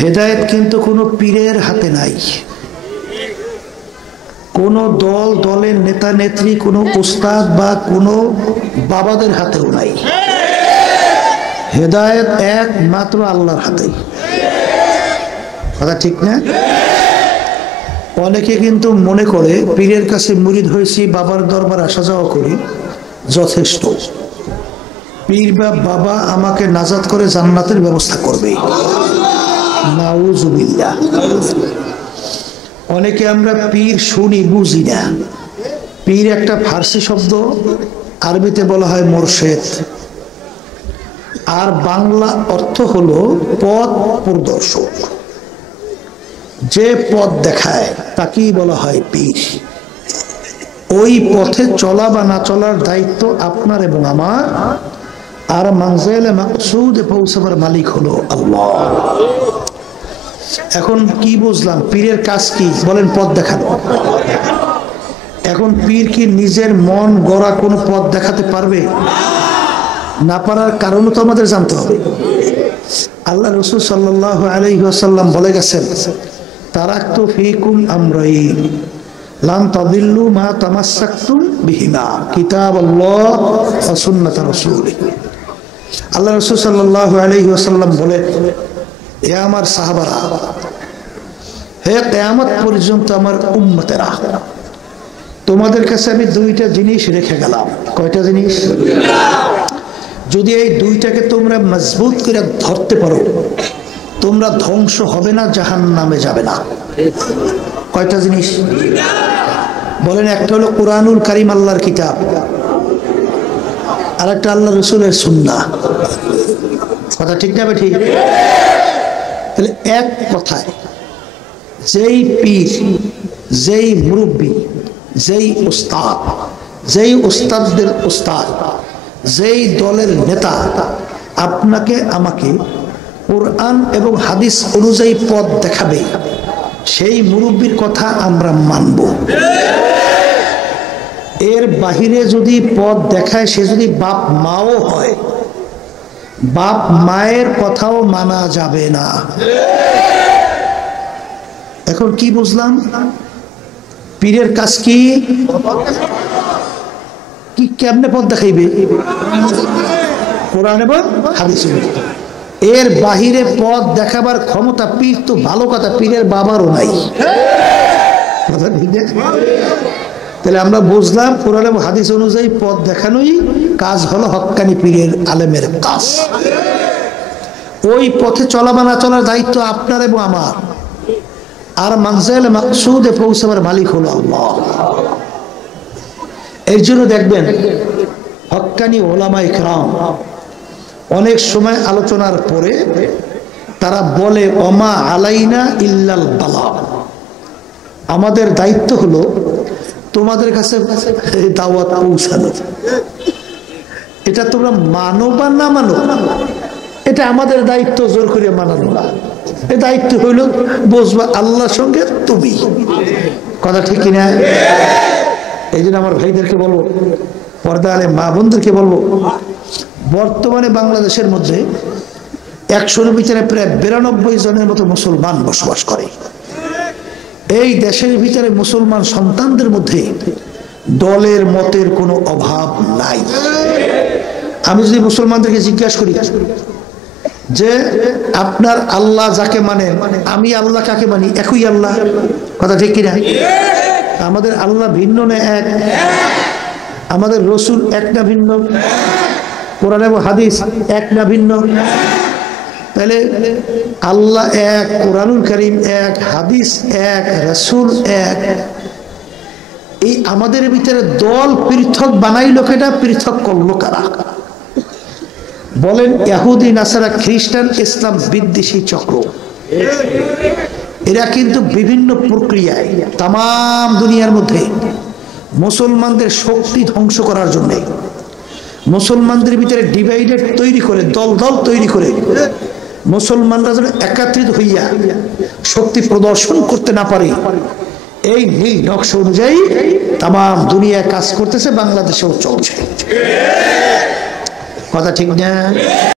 হেদায়েত কিন্তু কোনো পীরের হাতে নাই, কোনো দল দলের নেতা নেত্রী, কোনো উস্তাদ বা কোনো বাবাদের হাতেও নাই। হেদায়েত একমাত্র আল্লাহর হাতে। কথা ঠিক না? অনেকে কিন্তু মনে করে পীরের কাছে মুরিদ হয়েছি, বাবার দরবার আসা যাওয়া করি, যথেষ্ট। পীর বা বাবা আমাকে নাজাত করে জান্নাতের ব্যবস্থা করবে। নাউজুবিল্লাহ। অনেকে আমরা পীর শুনি, বুঝি না। পীর একটা ফার্সি শব্দ, আরবিতে বলা হয় মোরশেদ, আর বাংলা অর্থ হলো পথ প্রদর্শক। যে পথ দেখায় তাকেই বলা হয় পীর। ওই পথে চলা বা না চলার দায়িত্ব আপনার এবং আমার, আর মানজিলে মাকসুদে পৌঁছাবার মালিক হলো আল্লাহ। এখন কি বুঝলাম? পীরের কাজ কি বলেন? পথ দেখানো। এখন পীর কি নিজের মন গড়া কোনো পথ দেখাতে পারবে? না পারার কারণও তো আমাদের জানতে হবে। আল্লাহ রাসূল সাল্লাল্লাহু আলাইহি ওয়াসাল্লাম বলে গেছেন, তারাকতু ফীকুম আমরাইন লান তাদিল্লু মা তামাসসাকতুম বিহিমা, কিতাবাল্লাহ ওয়া সুন্নাত রাসূলিহি। আল্লাহ রাসূল সাল্লাল্লাহু আলাইহি ওয়াসাল্লাম বলে, হে আমার সাহাবারা, হে কিয়ামত পর্যন্ত আমার উম্মতেরা, তোমাদের কাছে আমি দুইটা জিনিস রেখে গেলাম। কয়টা জিনিস? যদি এই দুইটাকে তোমরা মজবুত করে ধরতে পারো, তোমরা ধ্বংস হবে না, জাহান্নামে যাবে না। কয়টা জিনিস বলেন? একটা হলো কুরআনুল কারীম, আল্লাহর কিতাব, আর একটা আল্লাহ রাসূলের সুন্নাহ। কথা ঠিক না ঠিক? তাহলে এক কথায় যেই পীর, যেই মুরব্বী, যেই উস্তাদ, যেই উস্তাদদের উস্তাদ, যেই দলের নেতা আপনাকে আমাকে কুরআন এবং হাদিস অনুযায়ী পথ দেখাবে, সেই মুরব্বীর কথা আমরা মানব। এর বাহিরে যদি পথ দেখায়, সে যদি বাপ মাও হয়, বাপ মায়ের কথাও মানা যাবে না। এখন কি বুঝলাম? পীরের কাজ কি? কি কেমনে পথ দেখাইবে? কোরআন এবং হাদিস। এর বাহিরে পথ দেখাবার ক্ষমতা পীর তো ভালো কথা, পীরের বাবারও নাই। তাহলে আমরা বুঝলাম কোরআন এবং হাদিস অনুযায়ী পথ দেখানোই কাজ হলো হক্কানি পীরের আলেমের কাজ। ওই পথে চলা বা না চলার দায়িত্ব আপনার এবং আমার, আর মানজিলে মাকসুদে পৌঁছাবার মালিক হলো আল্লাহ। এর জন্য দেখবেন হক্কানি ওলামায়ে কেরাম অনেক সময় আলোচনার পরে তারা বলে, ওমা আলাইনা ইল্লাল বালাগ, আমাদের দায়িত্ব হলো তোমাদের কাছে দাওয়াত পৌঁছানো। এটা তোমরা মানো বা না মানো, এটা আমাদের দায়িত্ব, জোর করে মানানো না। এই দায়িত্ব হইল বুঝবা আল্লাহর সঙ্গে তুমি। কথা ঠিক কিনা? এই জন্য আমার ভাইদেরকে বলবো, পর্দা আলে মা বোনদেরকে বলবো, বর্তমানে বাংলাদেশের মধ্যে 100-এর ভিতরে প্রায় 92 জনের মতো মুসলমান বসবাস করে। এই দেশের ভিতরে মুসলমান সন্তানদের মধ্যে দলের মতের কোনো অভাব নাই। আমি যদি মুসলমানদেরকে জিজ্ঞাসা করি যে আপনার আল্লাহ যাকে মানেন, আমি আল্লাহ কাকে মানি? একই আল্লাহ। কথা ঠিক কিনা? আমাদের আল্লাহ ভিন্ন না এক? আমাদের রসুল এক না ভিন্ন? কোরআন এবং হাদিস এক না ভিন্ন? তাহলে আল্লাহ এক, কোরআনুল কারীম এক, হাদিস এক, রাসূল এক। এই আমাদের ভিতরে দল পৃথক বানাইলো কেটা? পৃথক করলো কারা? বলেন ইহুদি, নাসারা, খ্রিস্টান, ইসলাম বিদ্বেষী চক্র। এরা কিন্তু বিভিন্ন প্রক্রিয়ায় তাম দুনিয়ার মধ্যে মুসলমানদের শক্তি ধ্বংস করার জন্য, মুসলমানদের ভিতরে ডিভাইডেড তৈরি করে, দল দল তৈরি করে, মুসলমানরা যেন একত্রিত হইয়া শক্তি প্রদর্শন করতে না পারে, এই নীল নকশা অনুযায়ী তাম দুনিয়ায় কাজ করতেছে, বাংলাদেশেও চলছে। কথা ঠিক না?